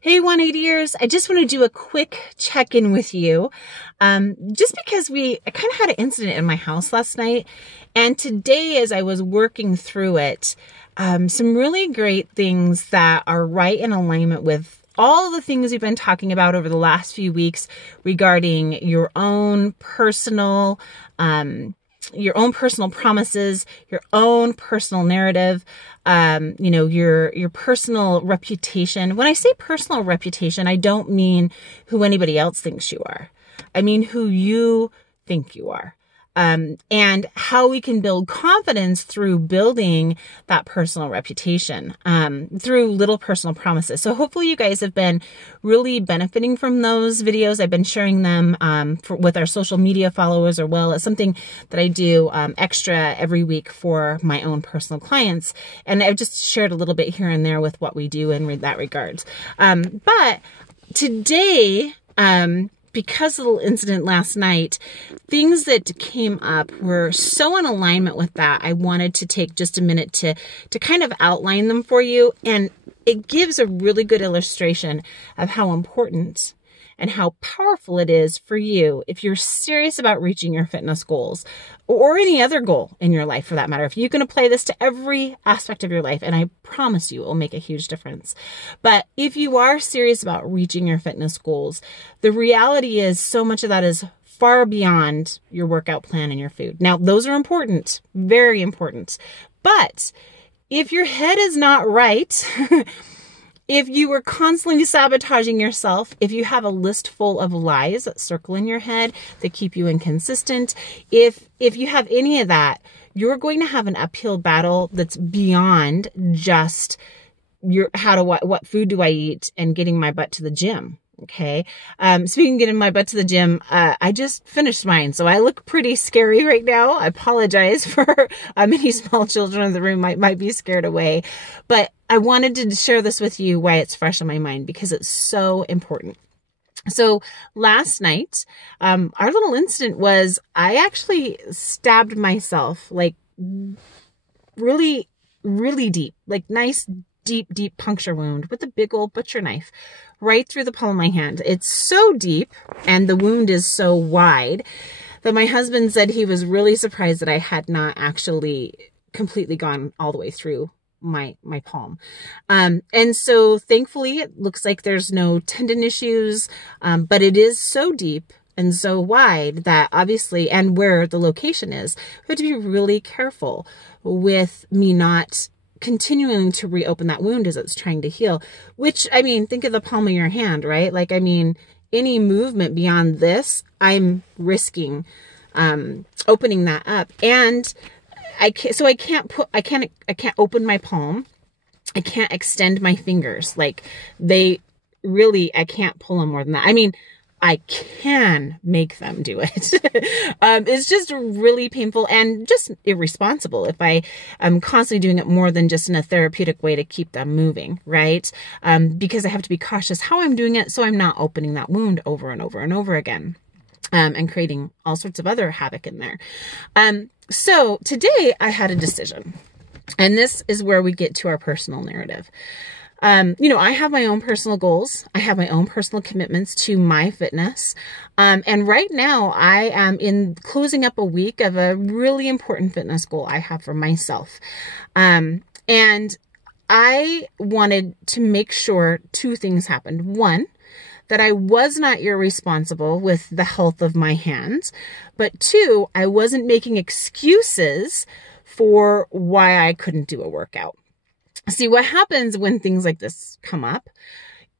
Hey, 180ers, I just want to do a quick check-in with you. Just because I kind of had an incident in my house last night. And today, as I was working through it, some really great things that are right in alignment with all the things we've been talking about over the last few weeks regarding your own personal promises, your own personal narrative, your personal reputation. When I say personal reputation, I don't mean who anybody else thinks you are. I mean who you think you are. And how we can build confidence through building that personal reputation, through little personal promises. So hopefully you guys have been really benefiting from those videos. I've been sharing them, with our social media followers, or well, it's something that I do, extra every week for my own personal clients. And I've just shared a little bit here and there with what we do in that regards. But today, because of the incident last night, things that came up were so in alignment with that, I wanted to take just a minute to kind of outline them for you. And it gives a really good illustration of how important and how powerful it is for you if you're serious about reaching your fitness goals, or any other goal in your life for that matter. If you can apply this to every aspect of your life, and I promise you it will make a huge difference. But if you are serious about reaching your fitness goals, the reality is so much of that is far beyond your workout plan and your food. Now, those are important, very important. But if your head is not right, if you are constantly sabotaging yourself, if you have a list full of lies that circle in your head that keep you inconsistent, if you have any of that, you're going to have an uphill battle that's beyond just what food do I eat and getting my butt to the gym. Okay. Speaking of getting my butt to the gym, I just finished mine. So I look pretty scary right now. I apologize for many small children in the room might be scared away, but I wanted to share this with you why it's fresh on my mind, because it's so important. So last night, our little incident was I actually stabbed myself like really, really deep, like nice, deep puncture wound with a big old butcher knife right through the palm of my hand. It's so deep and the wound is so wide that my husband said he was really surprised that I had not actually completely gone all the way through my palm. And so thankfully it looks like there's no tendon issues, but it is so deep and so wide that obviously, and where the location is, we have to be really careful with me not continuing to reopen that wound as it's trying to heal, which, I mean, think of the palm of your hand, right? Like, I mean, any movement beyond this, I'm risking, opening that up. And I can't open my palm. I can't extend my fingers. Like I can't pull them more than that. I mean, I can make them do it. It's just really painful and just irresponsible if I am constantly doing it more than just in a therapeutic way to keep them moving, right? Because I have to be cautious how I'm doing it so I'm not opening that wound over and over and over again, and creating all sorts of other havoc in there. So today I had a decision, and this is where we get to our personal narrative. I have my own personal goals. I have my own personal commitments to my fitness. And right now I am in closing up a week of a really important fitness goal I have for myself. And I wanted to make sure two things happened. One, that I was not irresponsible with the health of my hands, but two, I wasn't making excuses for why I couldn't do a workout. See, what happens when things like this come up,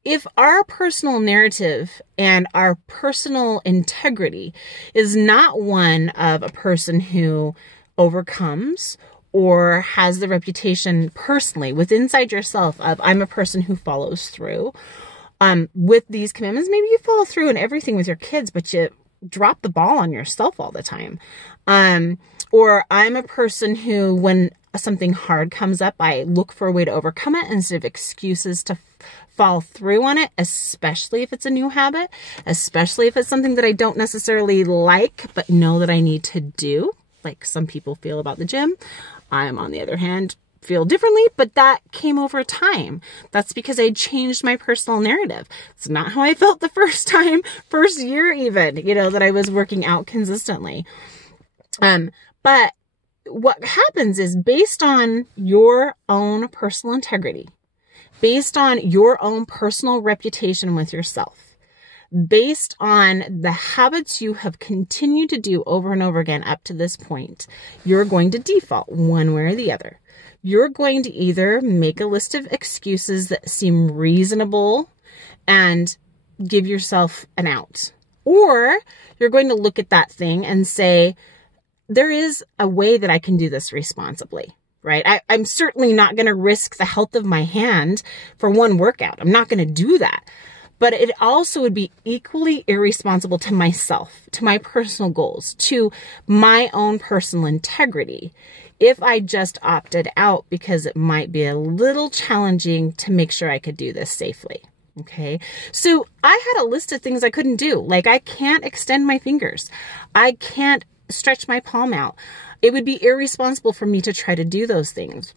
if our personal narrative and our personal integrity is not one of a person who overcomes or has the reputation personally inside yourself of I'm a person who follows through with these commitments, maybe you follow through in everything with your kids, but you drop the ball on yourself all the time. Or I'm a person who, when something hard comes up, I look for a way to overcome it instead of excuses to follow through on it, especially if it's a new habit, especially if it's something that I don't necessarily like, but know that I need to do, like some people feel about the gym. I'm, on the other hand, feel differently, but that came over time. That's because I changed my personal narrative. It's not how I felt the first year even, that I was working out consistently. But what happens is, based on your own personal integrity, based on your own personal reputation with yourself, based on the habits you have continued to do over and over again up to this point, you're going to default one way or the other. You're going to either make a list of excuses that seem reasonable and give yourself an out, or you're going to look at that thing and say, there is a way that I can do this responsibly, right? I'm certainly not going to risk the health of my hand for one workout. I'm not going to do that. But it also would be equally irresponsible to myself, to my personal goals, to my own personal integrity, if I just opted out because it might be a little challenging to make sure I could do this safely. Okay. So I had a list of things I couldn't do. Like, I can't extend my fingers. I can't stretch my palm out. It would be irresponsible for me to try to do those things.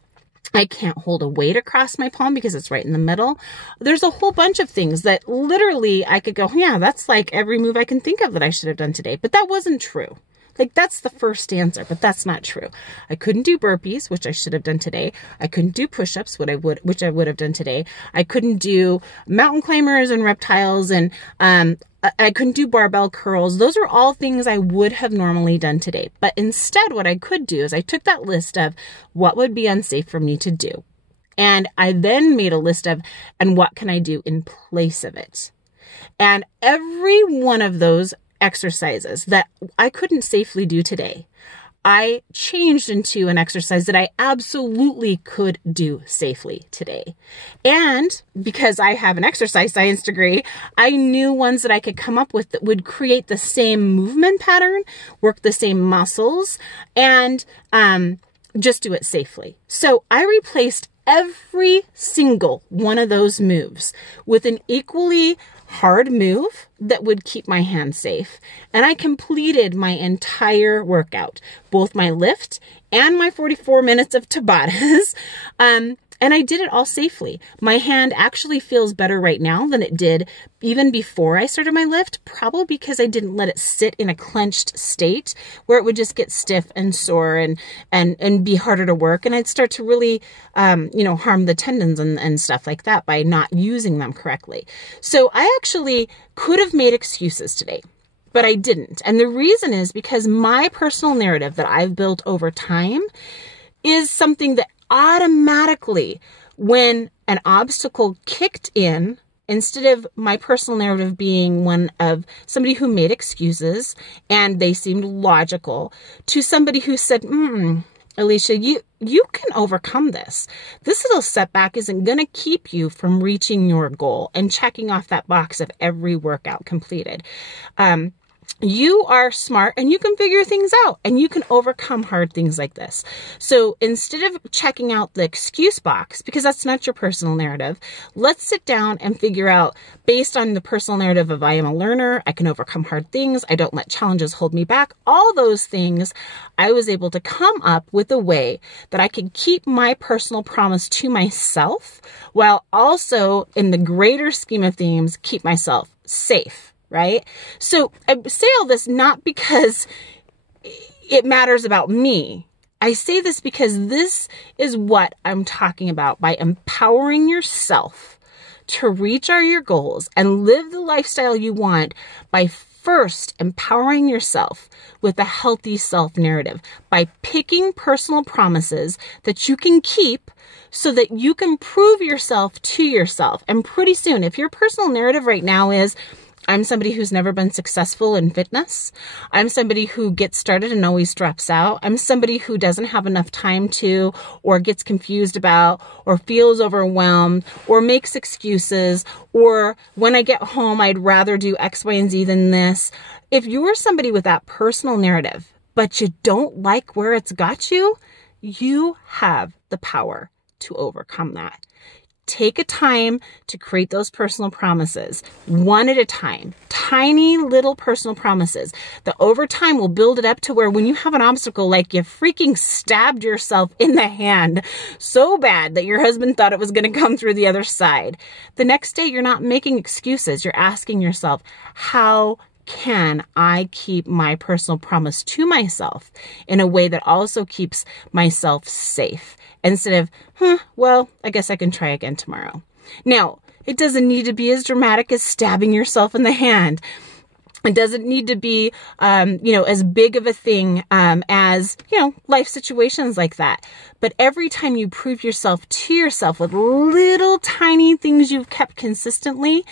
I can't hold a weight across my palm because it's right in the middle. There's a whole bunch of things that literally I could go, yeah, that's like every move I can think of that I should have done today. But that wasn't true. Like, that's the first answer, but that's not true. I couldn't do burpees, which I should have done today. I couldn't do push-ups, which I would have done today. I couldn't do mountain climbers and reptiles, and I couldn't do barbell curls. Those are all things I would have normally done today. But instead, what I could do is I took that list of what would be unsafe for me to do. And I then made a list of, and what can I do in place of it? And every one of those exercises that I couldn't safely do today, I changed into an exercise that I absolutely could do safely today. And because I have an exercise science degree, I knew ones that I could come up with that would create the same movement pattern, work the same muscles, and just do it safely. So I replaced every single one of those moves with an equally hard move that would keep my hand safe. And I completed my entire workout, both my lift and my 44 minutes of Tabatas. And I did it all safely. My hand actually feels better right now than it did even before I started my lift, probably because I didn't let it sit in a clenched state where it would just get stiff and sore and be harder to work. And I'd start to really, harm the tendons and stuff like that by not using them correctly. So I actually could have made excuses today, but I didn't. And the reason is because my personal narrative that I've built over time is something that automatically, when an obstacle kicked in, instead of my personal narrative being one of somebody who made excuses and they seemed logical, to somebody who said, Alicia, you can overcome this. This little setback isn't going to keep you from reaching your goal and checking off that box of every workout completed. You are smart and you can figure things out and you can overcome hard things like this. So instead of checking out the excuse box, because that's not your personal narrative, let's sit down and figure out, based on the personal narrative of I am a learner, I can overcome hard things, I don't let challenges hold me back, all those things, I was able to come up with a way that I could keep my personal promise to myself while also, in the greater scheme of things, keep myself safe. Right? So I say all this not because it matters about me. I say this because this is what I'm talking about by empowering yourself to reach your goals and live the lifestyle you want by first empowering yourself with a healthy self-narrative, by picking personal promises that you can keep so that you can prove yourself to yourself. And pretty soon, if your personal narrative right now is, I'm somebody who's never been successful in fitness. I'm somebody who gets started and always drops out. I'm somebody who doesn't have enough time to, or gets confused about, or feels overwhelmed, or makes excuses, or when I get home, I'd rather do X, Y, and Z than this. If you're somebody with that personal narrative, but you don't like where it's got you, you have the power to overcome that. Take a time to create those personal promises, one at a time, tiny little personal promises that over time will build it up to where when you have an obstacle, like you freaking stabbed yourself in the hand so bad that your husband thought it was going to come through the other side. The next day, you're not making excuses. You're asking yourself, how can I keep my personal promise to myself in a way that also keeps myself safe? Instead of, well, I guess I can try again tomorrow. Now, it doesn't need to be as dramatic as stabbing yourself in the hand. It doesn't need to be, as big of a thing as, life situations like that. But every time you prove yourself to yourself with little tiny things you've kept consistently,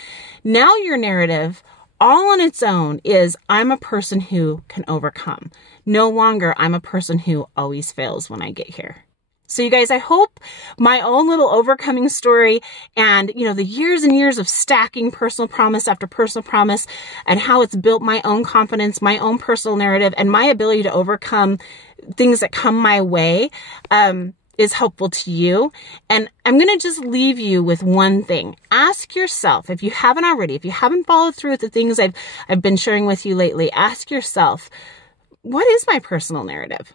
now your narrative all on its own is, I'm a person who can overcome. No longer, I'm a person who always fails when I get here. So you guys, I hope my own little overcoming story and, the years and years of stacking personal promise after personal promise and how it's built my own confidence, my own personal narrative, and my ability to overcome things that come my way, is helpful to you. And I'm going to just leave you with one thing. Ask yourself, if you haven't already, if you haven't followed through with the things I've been sharing with you lately, ask yourself, what is my personal narrative?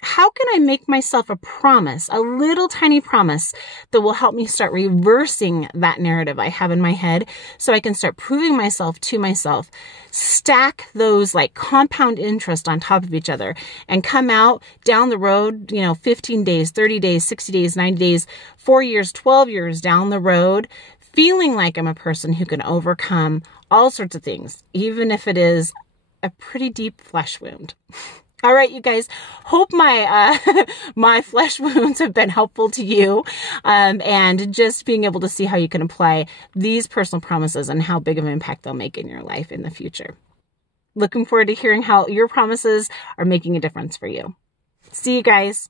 How can I make myself a promise, a little tiny promise that will help me start reversing that narrative I have in my head so I can start proving myself to myself, stack those like compound interest on top of each other and come out down the road, 15 days, 30 days, 60 days, 90 days, 4 years, 12 years down the road, feeling like I'm a person who can overcome all sorts of things, even if it is a pretty deep flesh wound. All right, you guys, hope my my flesh wounds have been helpful to you, and just being able to see how you can apply these personal promises and how big of an impact they'll make in your life in the future. Looking forward to hearing how your promises are making a difference for you. See you guys.